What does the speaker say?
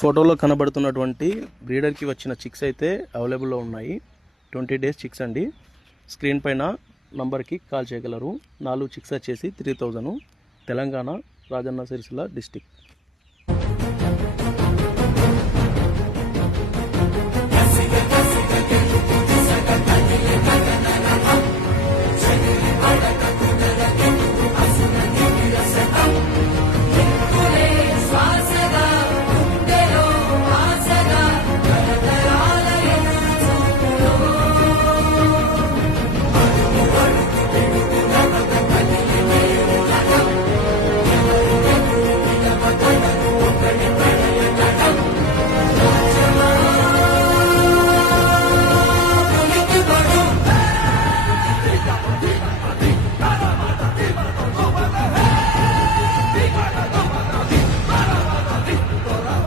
ఫోటోలో కనబడుతున్నటువంటి బ్రీడర్కి వచ్చిన చిక్స్ అయితే అవైలబుల్లో ఉన్నాయి. 20 days చిక్స్ అండి. స్క్రీన్ పైన నంబర్కి కాల్ చేయగలరు. 4 చిక్స్ వచ్చేసి 3000. తెలంగాణ, రాజన్న సిరిసిల్ల డిస్టిక్.